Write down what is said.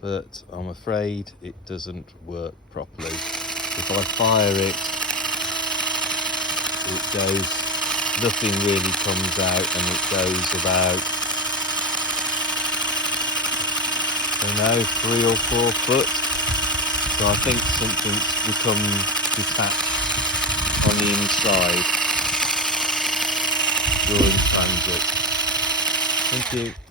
but I'm afraid it doesn't work properly. If I fire it, it goes, nothing really comes out, and it goes about, I don't know, 3 or 4 foot. So I think something's become detached on the inside during transit. Thank you.